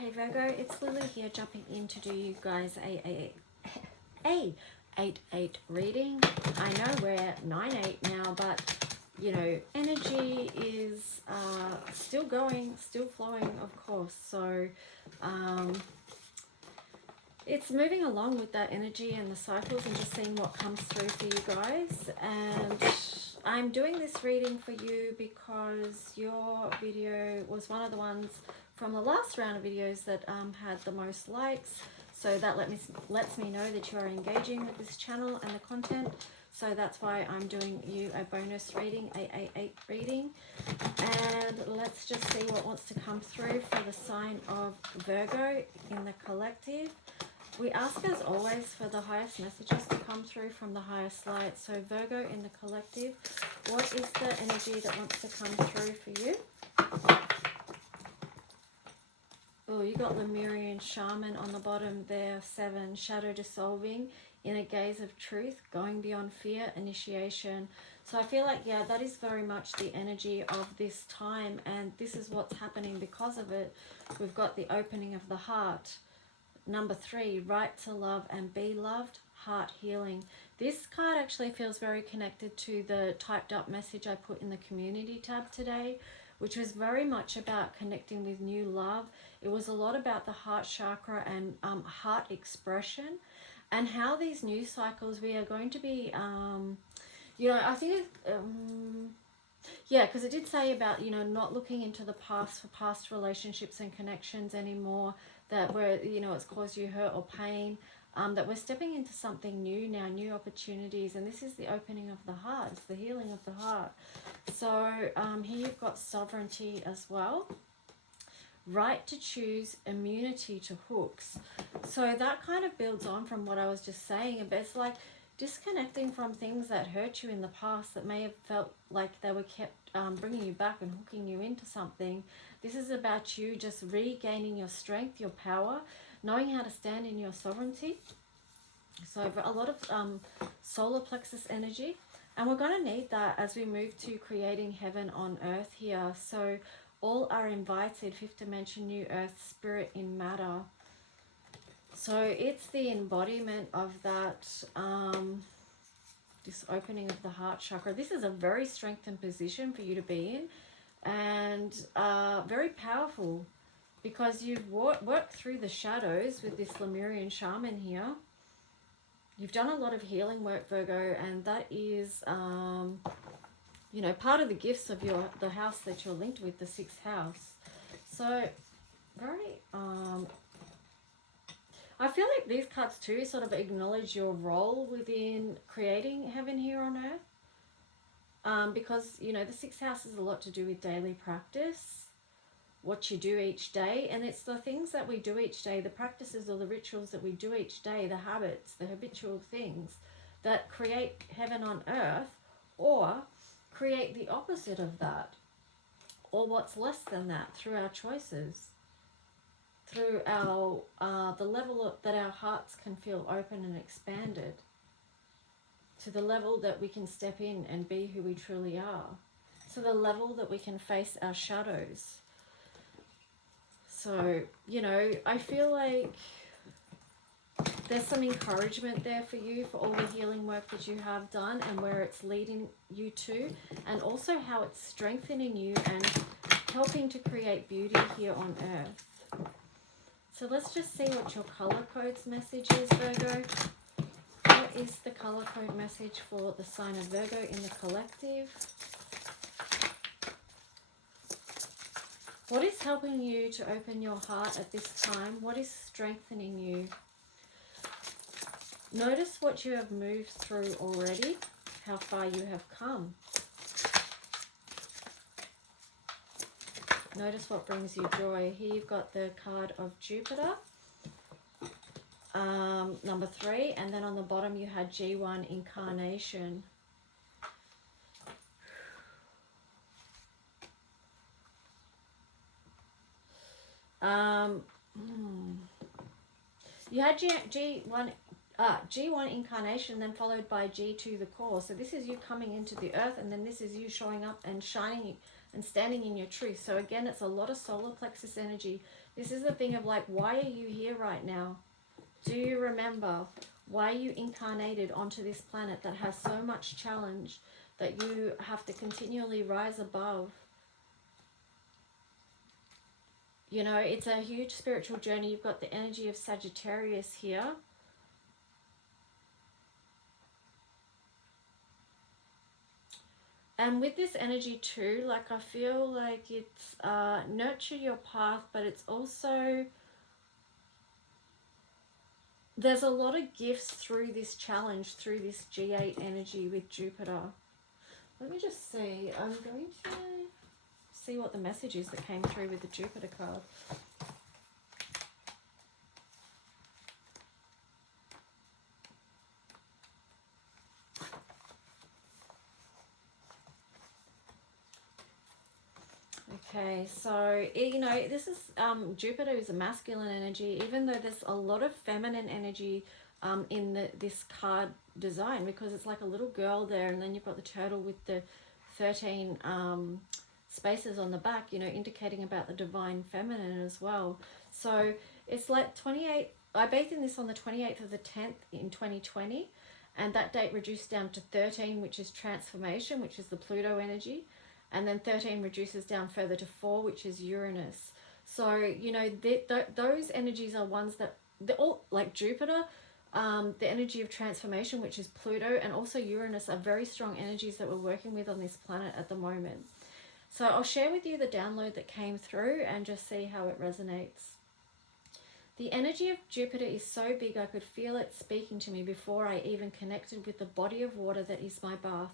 Hey Virgo, it's Lily here, jumping in to do you guys a 8/8 reading. I know we're 9/8 now, but you know, energy is still going, still flowing, of course. So it's moving along with that energy and the cycles and just seeing what comes through for you guys. And I'm doing this reading for you because your video was one of the ones from the last round of videos that had the most likes. So that lets me know that you are engaging with this channel and the content. So that's why I'm doing you a bonus reading, a 8/8 reading. And let's just see what wants to come through for the sign of Virgo in the collective. We ask, as always, for the highest messages to come through from the highest light. So Virgo in the collective, what is the energy that wants to come through for you? Oh, you got Lemurian Shaman on the bottom there. 7, shadow dissolving in a gaze of truth, going beyond fear, initiation. So I feel like, yeah, that is very much the energy of this time. And this is what's happening because of it. We've got the opening of the heart. Number 3, right to love and be loved, heart healing. This card actually feels very connected to the typed up message I put in the community tab today, which was very much about connecting with new love. It was a lot about the heart chakra and heart expression, and how these new cycles we are going to be, you know, I think, yeah, because it did say about, you know, not looking into the past for past relationships and connections anymore, that where, you know, it's caused you hurt or pain, that we're stepping into something new now, new opportunities, and this is the opening of the heart, it's the healing of the heart. So here you've got sovereignty as well, right to choose, immunity to hooks. So that kind of builds on from what I was just saying, but it's like disconnecting from things that hurt you in the past that may have felt like they were kept bringing you back and hooking you into something. This is about you just regaining your strength, your power, knowing how to stand in your sovereignty. So a lot of solar plexus energy, and we're going to need that as we move to creating heaven on earth here. So all are invited, 5th dimension, new earth, spirit in matter. So it's the embodiment of that, this opening of the heart chakra. This is a very strengthened position for you to be in, and very powerful, because you've worked through the shadows with this Lemurian shaman here. You've done a lot of healing work, Virgo, and that is, you know, part of the gifts of the house that you're linked with, the 6th house. So very, I feel like these cards too sort of acknowledge your role within creating heaven here on earth, because, you know, the 6th house is a lot to do with daily practice, what you do each day, and it's the things that we do each day, the practices or the rituals that we do each day, the habits, the habitual things that create heaven on earth, or create the opposite of that, or what's less than that, through our choices, through our the level that our hearts can feel open and expanded, to the level that we can step in and be who we truly are, to the level that we can face our shadows. So, you know, I feel like there's some encouragement there for you, for all the healing work that you have done and where it's leading you to, and also how it's strengthening you and helping to create beauty here on earth. So let's just see what your color code's message is, Virgo. What is the color code message for the sign of Virgo in the collective? What is helping you to open your heart at this time? What is strengthening you? Notice what you have moved through already, how far you have come. Notice what brings you joy. Here you've got the card of Jupiter, number 3, and then on the bottom you had G1, incarnation. You had G1 incarnation, then followed by G2 the core. So this is you coming into the earth, and then this is you showing up and shining and standing in your truth. So again, it's a lot of solar plexus energy. This is the thing of like, why are you here right now? Do you remember why you incarnated onto this planet that has so much challenge that you have to continually rise above? You know, it's a huge spiritual journey. You've got the energy of Sagittarius here. And with this energy too, like I feel like it's nurture your path, but it's also, there's a lot of gifts through this challenge, through this G8 energy with Jupiter. Let me just see. I'm going to see what the message is that came through with the Jupiter card. Okay, so, you know, this is, Jupiter is a masculine energy, even though there's a lot of feminine energy in this card design, because it's like a little girl there, and then you've got the turtle with the 13 spaces on the back, you know, indicating about the divine feminine as well. So it's like 28, I bathed in this on the 28th of the 10th in 2020, and that date reduced down to 13, which is transformation, which is the Pluto energy. And then 13 reduces down further to 4, which is Uranus. So, you know, those energies are ones that, they're all, like Jupiter, the energy of transformation, which is Pluto, and also Uranus are very strong energies that we're working with on this planet at the moment. So I'll share with you the download that came through and just see how it resonates. The energy of Jupiter is so big I could feel it speaking to me before I even connected with the body of water that is my bath.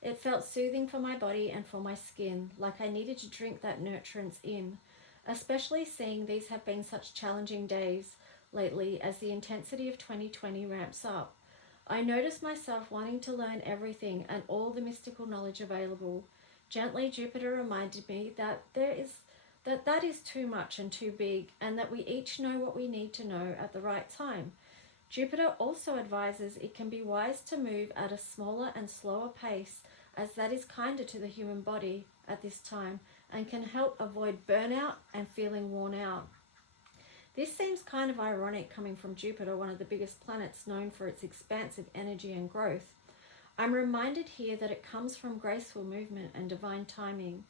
It felt soothing for my body and for my skin, like I needed to drink that nurturance in, especially seeing these have been such challenging days lately as the intensity of 2020 ramps up. I noticed myself wanting to learn everything and all the mystical knowledge available. Gently, Jupiter reminded me that that is too much and too big, and that we each know what we need to know at the right time. Jupiter also advises it can be wise to move at a smaller and slower pace, as that is kinder to the human body at this time and can help avoid burnout and feeling worn out. This seems kind of ironic coming from Jupiter, one of the biggest planets known for its expansive energy and growth. I'm reminded here that it comes from graceful movement and divine timing.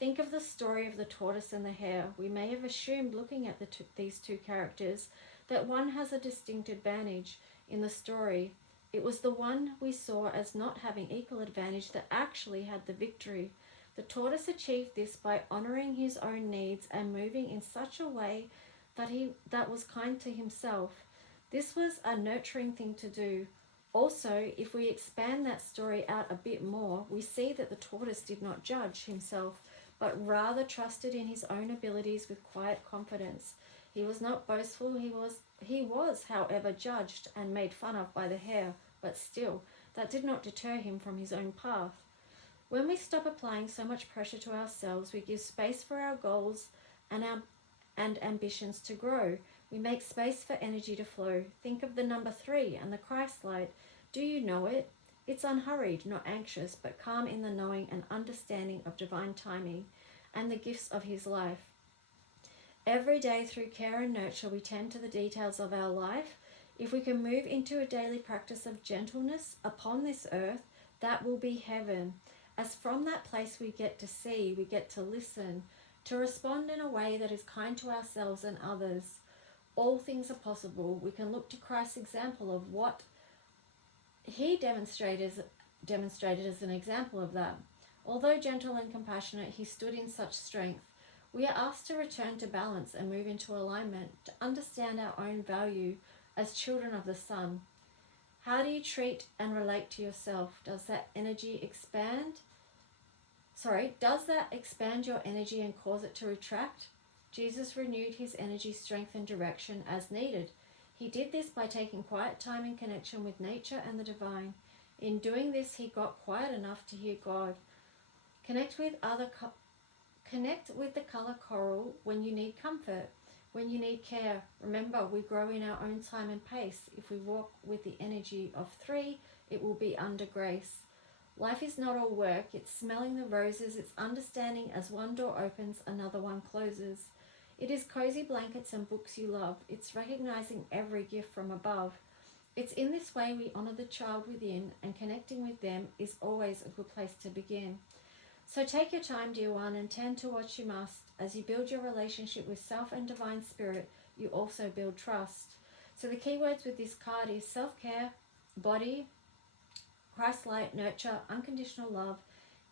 Think of the story of the tortoise and the hare. We may have assumed looking at these two characters that one has a distinct advantage in the story. It was the one we saw as not having equal advantage that actually had the victory. The tortoise achieved this by honoring his own needs and moving in such a way that was kind to himself. This was a nurturing thing to do. Also, if we expand that story out a bit more, we see that the tortoise did not judge himself, but rather trusted in his own abilities with quiet confidence. He was not boastful, he was, however, judged and made fun of by the hare, but still, that did not deter him from his own path. When we stop applying so much pressure to ourselves, we give space for our goals and ambitions to grow. We make space for energy to flow. Think of the number 3 and the Christ light. Do you know it? It's unhurried, not anxious, but calm in the knowing and understanding of divine timing and the gifts of his life. Every day through care and nurture, we tend to the details of our life. If we can move into a daily practice of gentleness upon this earth, that will be heaven. As from that place we get to see, we get to listen, to respond in a way that is kind to ourselves and others. All things are possible. We can look to Christ's example of what he demonstrated as an example of that. Although gentle and compassionate, he stood in such strength. We are asked to return to balance and move into alignment, to understand our own value as children of the sun. How do you treat and relate to yourself? Does that expand your energy and cause it to retract? Jesus renewed his energy, strength, and direction as needed. He did this by taking quiet time in connection with nature and the divine. In doing this, he got quiet enough to hear God. Connect with the color coral when you need comfort, when you need care. Remember, we grow in our own time and pace. If we walk with the energy of 3, it will be under grace. Life is not all work. It's smelling the roses. It's understanding as one door opens, another one closes. It is cozy blankets and books you love. It's recognizing every gift from above. It's in this way we honor the child within, and connecting with them is always a good place to begin. So take your time, dear one, and tend to what you must. As you build your relationship with self and divine spirit, you also build trust. So the keywords with this card is self-care, body, Christ-light, nurture, unconditional love,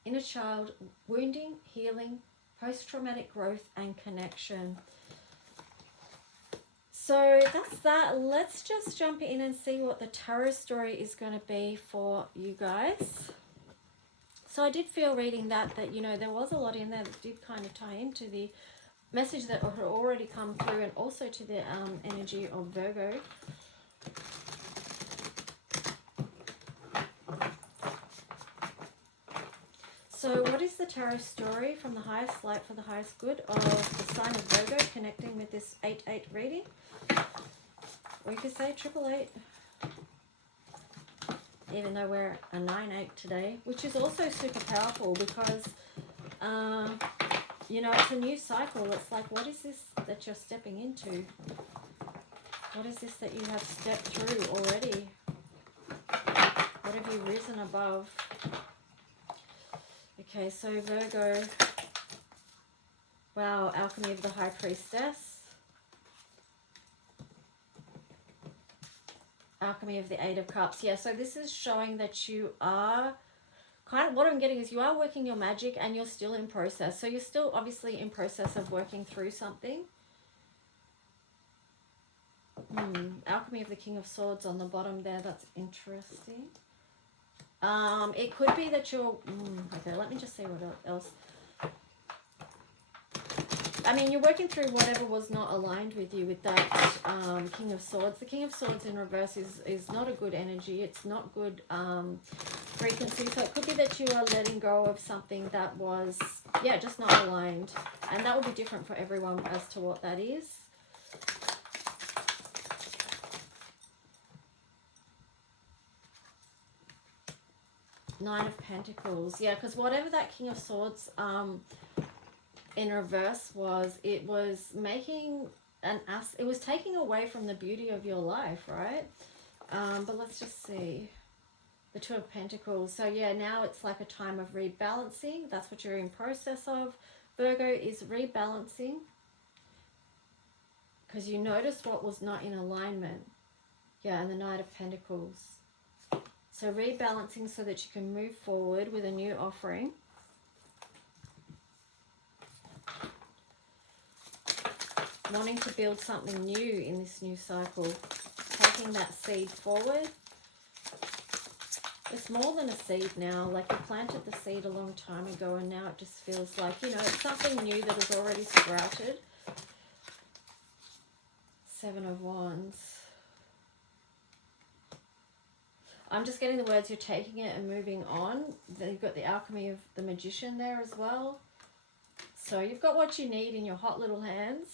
inner child, wounding, healing, post-traumatic growth, and connection. So that's that. Let's just jump in and see what the tarot story is going to be for you guys. So I did feel reading that, you know, there was a lot in there that did kind of tie into the message that had already come through, and also to the energy of Virgo. So what is the tarot story from the highest light for the highest good of the sign of Virgo connecting with this 8-8 reading? Or you could say 888. Even though we're a 9-8 today, which is also super powerful because, you know, it's a new cycle. It's like, what is this that you're stepping into? What is this that you have stepped through already? What have you risen above? Okay, so Virgo, wow, alchemy of the high priestess. Alchemy of the 8 of cups. Yeah, so this is showing that you are kind of, what I'm getting is you are working your magic and you're still in process. So you're still obviously in process of working through something. Alchemy of the King of Swords on the bottom there. That's interesting. It could be that you're... okay, let me just see what else. I mean, you're working through whatever was not aligned with you with that King of Swords. The King of Swords in reverse is not a good energy. It's not good frequency. So it could be that you are letting go of something that was, yeah, just not aligned. And that will be different for everyone as to what that is. Nine of Pentacles. Yeah, because whatever that King of Swords... in reverse was, it was making it was taking away from the beauty of your life, right? But let's just see. The Two of Pentacles. So yeah, now it's like a time of rebalancing. That's what you're in process of. Virgo is rebalancing because you noticed what was not in alignment. Yeah, and the Knight of Pentacles. So rebalancing so that you can move forward with a new offering. Wanting to build something new in this new cycle. Taking that seed forward. It's more than a seed now. Like you planted the seed a long time ago and now it just feels like, you know, it's something new that has already sprouted. Seven of Wands. I'm just getting the words, you're taking it and moving on. Then you've got the alchemy of the magician there as well. So you've got what you need in your hot little hands.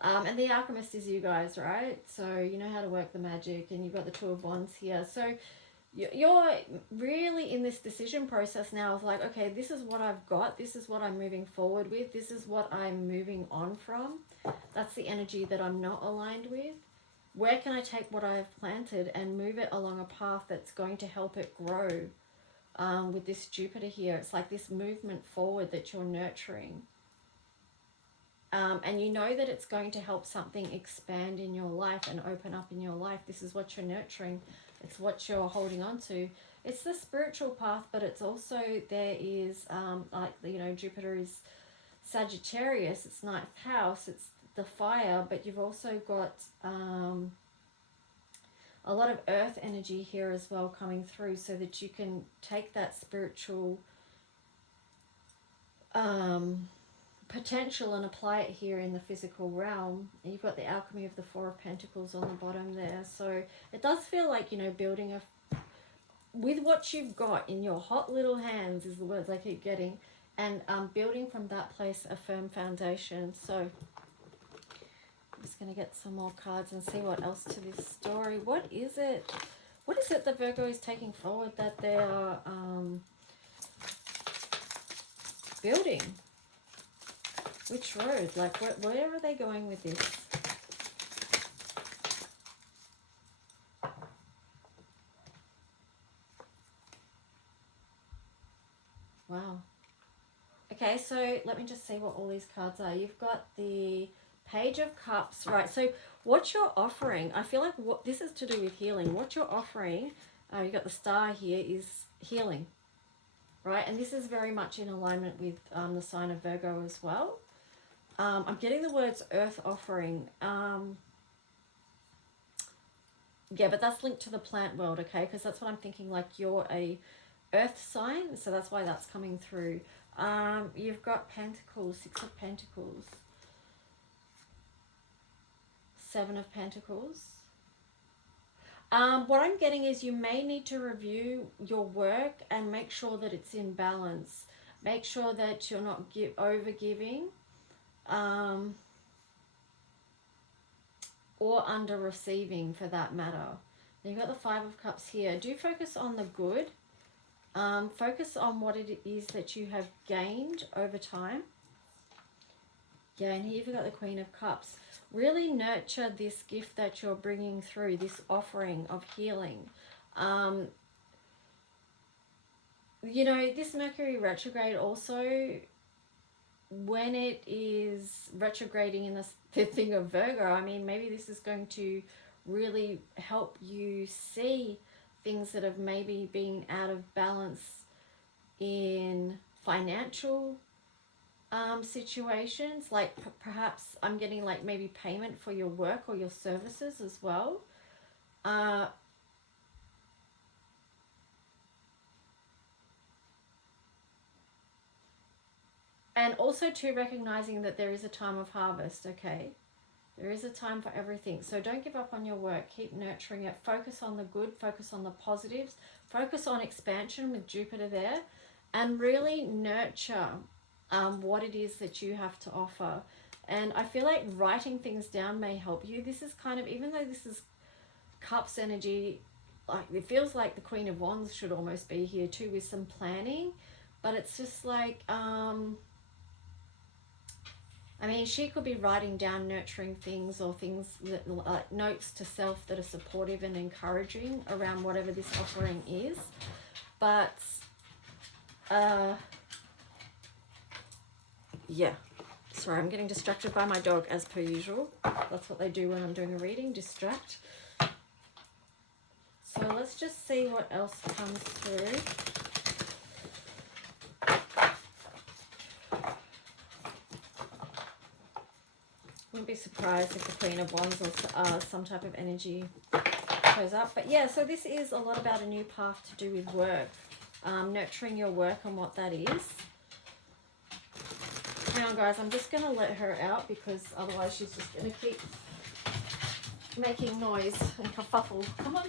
And the alchemist is you guys, right? So you know how to work the magic, and you've got the Two of Wands here. So you're really in this decision process now of like, okay, this is what I've got. This is what I'm moving forward with. This is what I'm moving on from. That's the energy that I'm not aligned with. Where can I take what I have planted and move it along a path that's going to help it grow? With this Jupiter here, it's like this movement forward that you're nurturing. And you know that it's going to help something expand in your life and open up in your life. This is what you're nurturing. It's what you're holding on to. It's the spiritual path, but it's also, there is, like, you know, Jupiter is Sagittarius. It's ninth house. It's the fire, but you've also got a lot of earth energy here as well coming through so that you can take that spiritual potential and apply it here in the physical realm. And you've got the alchemy of the Four of Pentacles on the bottom there. So it does feel like, you know, building with what you've got in your hot little hands is the words I keep getting, and building from that place a firm foundation. So I'm just going to get some more cards and see what else to this story. What is it What is it that Virgo is taking forward that they are building? Which road? Like, where are they going with this? Wow. Okay, so let me just see what all these cards are. You've got the Page of Cups, right? So what you're offering, I feel like what this is to do with healing. What you're offering, you've got the star here, is healing, right? And this is very much in alignment with the sign of Virgo as well. I'm getting the words earth offering. Yeah, but that's linked to the plant world, okay? Because that's what I'm thinking, like you're a earth sign, so that's why that's coming through. You've got Pentacles, 6 of Pentacles, 7 of Pentacles. What I'm getting is you may need to review your work and make sure that it's in balance. Make sure that you're not over-giving or under-receiving for that matter. Then you've got the 5 of Cups here. Do focus on the good. Focus on what it is that you have gained over time. Yeah, and here you've got the Queen of Cups. Really nurture this gift that you're bringing through, this offering of healing. You know, this Mercury retrograde also, when it is retrograding in the thing of Virgo, I mean, maybe this is going to really help you see things that have maybe been out of balance in financial situations, like perhaps I'm getting like maybe payment for your work or your services as well. And also too, recognizing that there is a time of harvest, okay? There is a time for everything. So don't give up on your work. Keep nurturing it. Focus on the good. Focus on the positives. Focus on expansion with Jupiter there. And really nurture what it is that you have to offer. And I feel like writing things down may help you. This is kind of, even though this is Cups energy, like it feels like the Queen of Wands should almost be here too with some planning. But it's just like... I mean, she could be writing down nurturing things or things that, like notes to self that are supportive and encouraging around whatever this offering is. But, yeah. Sorry, I'm getting distracted by my dog as per usual. That's what they do when I'm doing a reading, distract. So let's just see what else comes through. Wouldn't be surprised if the Queen of Wands or some type of energy shows up. But yeah, so this is a lot about a new path to do with work. Nurturing your work and what that is. Hang on, guys. I'm just going to let her out because otherwise she's just going to keep making noise and kerfuffle. Come on.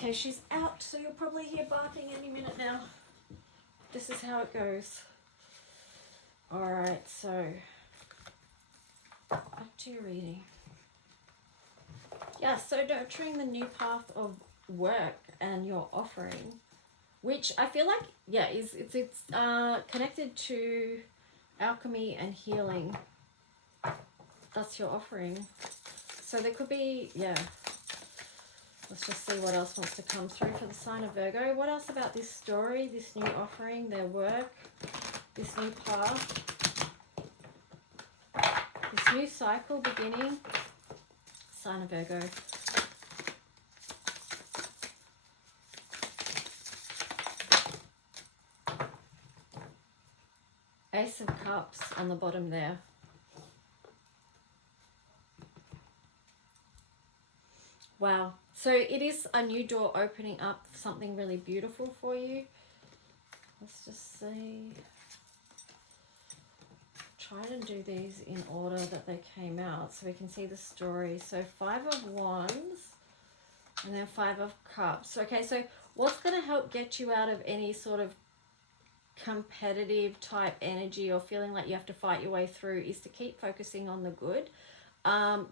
Okay, she's out, so you'll probably hear barking any minute now. This is how it goes. Alright, so back to your reading. Yeah, so nurturing the new path of work and your offering, which I feel like, yeah, it's connected to alchemy and healing. That's your offering. So there could be, yeah. Let's just see what else wants to come through for the sign of Virgo. What else about this story, this new offering, their work, this new path, this new cycle beginning? Sign of Virgo. Ace of Cups on the bottom there. Wow. So it is a new door opening up, something really beautiful for you. Let's just see. Try to do these in order that they came out so we can see the story. So 5 of Wands, And then 5 of Cups. Okay, so what's going to help get you out of any sort of competitive type energy or feeling like you have to fight your way through is to keep focusing on the good.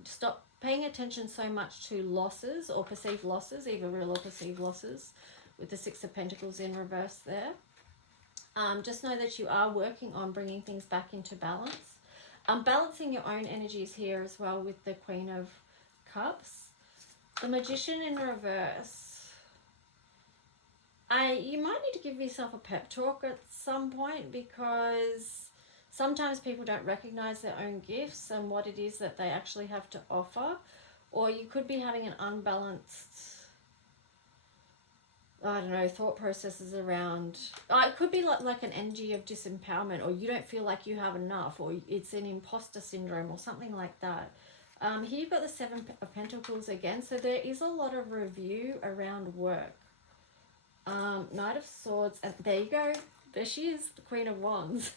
Stop paying attention so much to losses or perceived losses, either real or perceived losses, with the 6 of Pentacles in reverse there. Just know that you are working on bringing things back into balance. Balancing your own energies here as well with the Queen of Cups. The Magician in reverse. You might need to give yourself a pep talk at some point, because sometimes people don't recognize their own gifts and what it is that they actually have to offer. Or you could be having an unbalanced, I don't know, thought processes around. It could be like an energy of disempowerment, or you don't feel like you have enough, or it's an imposter syndrome or something like that. Here you've got the 7 of Pentacles again, so there is a lot of review around work. Knight of Swords, and there you go. There she is, the Queen of Wands.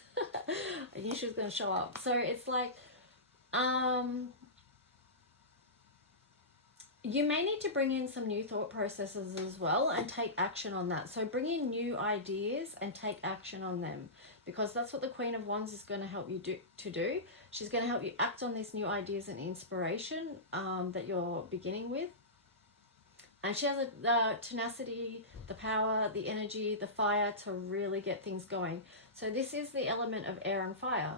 I knew she was going to show up. So it's like, you may need to bring in some new thought processes as well and take action on that. So bring in new ideas and take action on them, because that's what the Queen of Wands is going to help you do. She's going to help you act on these new ideas and inspiration that you're beginning with. And she has the tenacity, the power, the energy, the fire to really get things going. So this is the element of air and fire.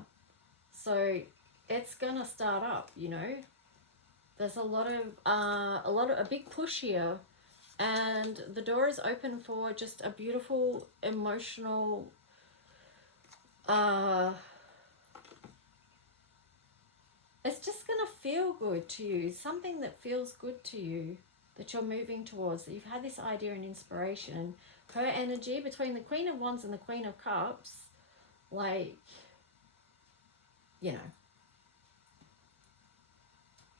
So it's going to start up, you know. There's a big push here. And the door is open for just a beautiful, emotional, it's just going to feel good to you. Something that feels good to you, that you're moving towards, that you've had this idea and inspiration. Her energy between the Queen of Wands and the Queen of Cups, like, you know,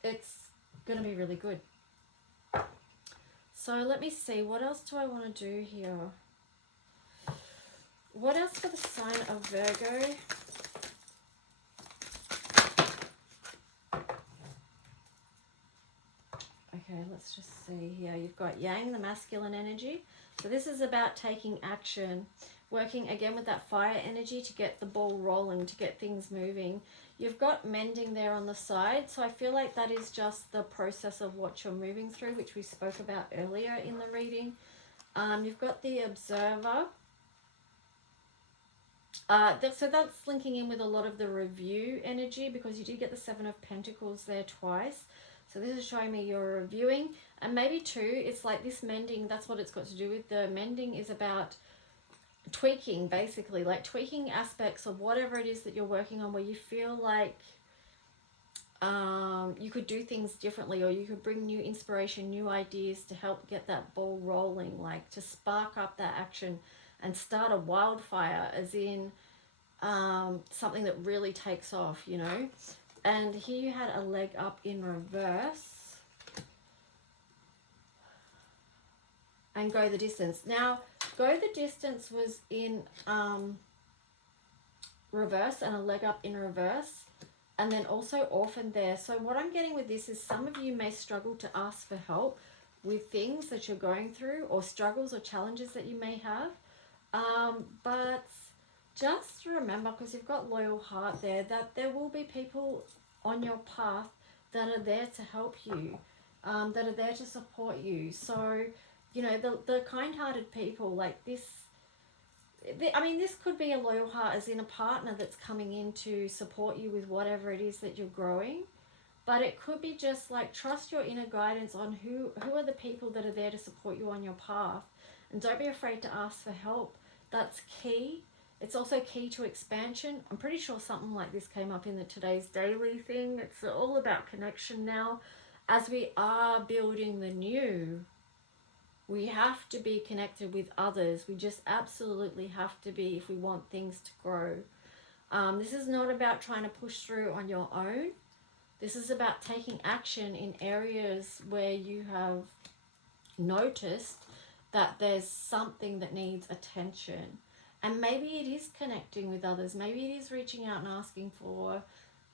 it's going to be really good. So let me see, what else do I want to do here? What else for the sign of Virgo? Okay, let's just see here. You've got Yang, the masculine energy. So this is about taking action, working again with that fire energy to get the ball rolling, to get things moving. You've got mending there on the side. So I feel like that is just the process of what you're moving through, which we spoke about earlier in the reading. You've got the observer. So that's linking in with a lot of the review energy, because you did get the 7 of Pentacles there twice. So this is showing me you're reviewing. And maybe too, it's like this mending, that's what it's got to do with. The mending is about tweaking, basically, like tweaking aspects of whatever it is that you're working on, where you feel like you could do things differently, or you could bring new inspiration, new ideas to help get that ball rolling, like to spark up that action and start a wildfire, as in something that really takes off, you know. And here you had a leg up in reverse. And go the distance. Now, go the distance was in reverse, and a leg up in reverse. And then also orphan there. So what I'm getting with this is some of you may struggle to ask for help with things that you're going through, or struggles or challenges that you may have. But just remember, because you've got loyal heart there, that there will be people on your path that are there to help you, that are there to support you. So, you know, the kind-hearted people, like this, I mean, this could be a loyal heart as in a partner that's coming in to support you with whatever it is that you're growing. But it could be just like, trust your inner guidance on who are the people that are there to support you on your path. And don't be afraid to ask for help. That's key. It's also key to expansion. I'm pretty sure something like this came up in the today's daily thing. It's all about connection now. As we are building the new, we have to be connected with others. We just absolutely have to be, if we want things to grow. This is not about trying to push through on your own. This is about taking action in areas where you have noticed that there's something that needs attention. And maybe it is connecting with others. Maybe it is reaching out and asking for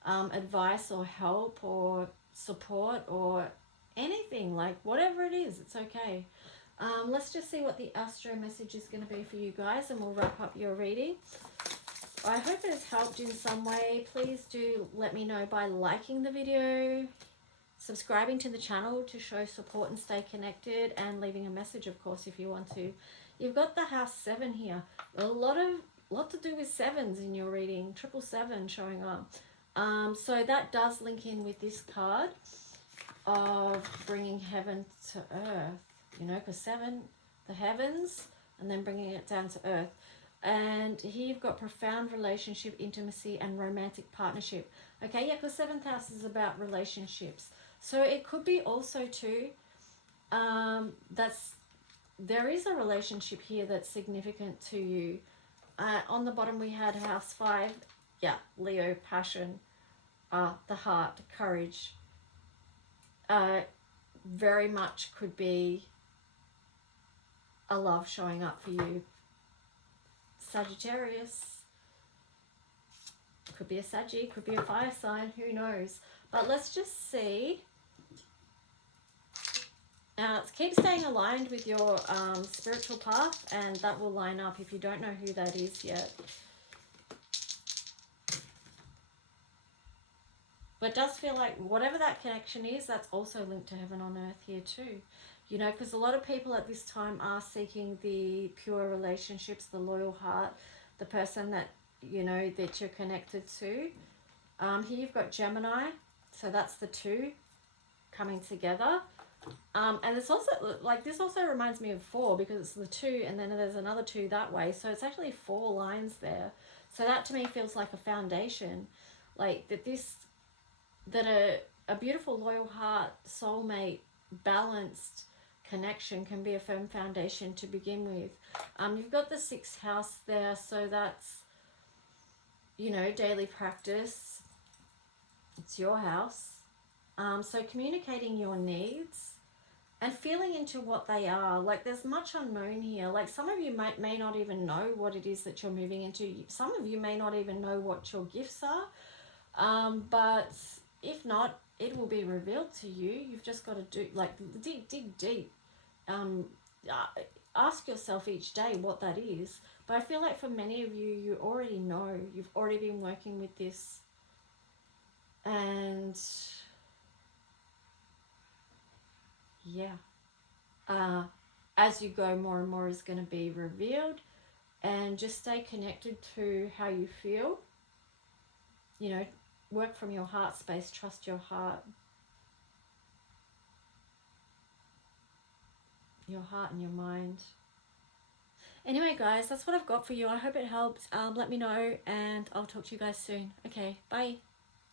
advice or help or support or anything, like whatever it is, it's okay. Let's just see what the astro message is going to be for you guys, and we'll wrap up your reading. I hope it has helped in some way. Please do let me know by liking the video, subscribing to the channel to show support and stay connected, and leaving a message, of course, if you want to. You've got the house 7 here. A lot to do with 7s in your reading. 777 showing up. So that does link in with this card of bringing heaven to earth. You know, because 7, the heavens, and then bringing it down to earth. And here you've got profound relationship, intimacy, and romantic partnership. Okay, yeah, because 7th house is about relationships. So it could be also too, there is a relationship here that's significant to you. On the bottom we had house 5. Yeah, Leo, passion, the heart, courage. Very much could be a love showing up for you. Sagittarius. Could be a Saggy, could be a fire sign, who knows. But let's just see. Keep staying aligned with your spiritual path, and that will line up if you don't know who that is yet. But it does feel like whatever that connection is, that's also linked to heaven on earth here too. You know, because a lot of people at this time are seeking the pure relationships, the loyal heart, the person that, you know, that you're connected to. Here you've got Gemini, so that's the 2 coming together. And it's also, like, this also reminds me of 4 because it's the 2 and then there's another 2 that way. So it's actually 4 lines there. So that to me feels like a foundation. Like that a beautiful loyal heart, soulmate, balanced connection can be a firm foundation to begin with. You've got the 6th house there, so that's, you know, daily practice. It's your house. So communicating your needs and feeling into what they are. Like, there's much unknown here. Like, some of you may not even know what it is that you're moving into. Some of you may not even know what your gifts are. But if not, it will be revealed to you. You've just got to do, like, dig deep. Ask yourself each day what that is. But I feel like for many of you, you already know. You've already been working with this. And yeah, as you go, more and more is going to be revealed. And just stay connected to how you feel. You know, work from your heart space. Trust your heart. Your heart and your mind. Anyway, guys, that's what I've got for you. I hope it helped. Let me know, and I'll talk to you guys soon. Okay, bye.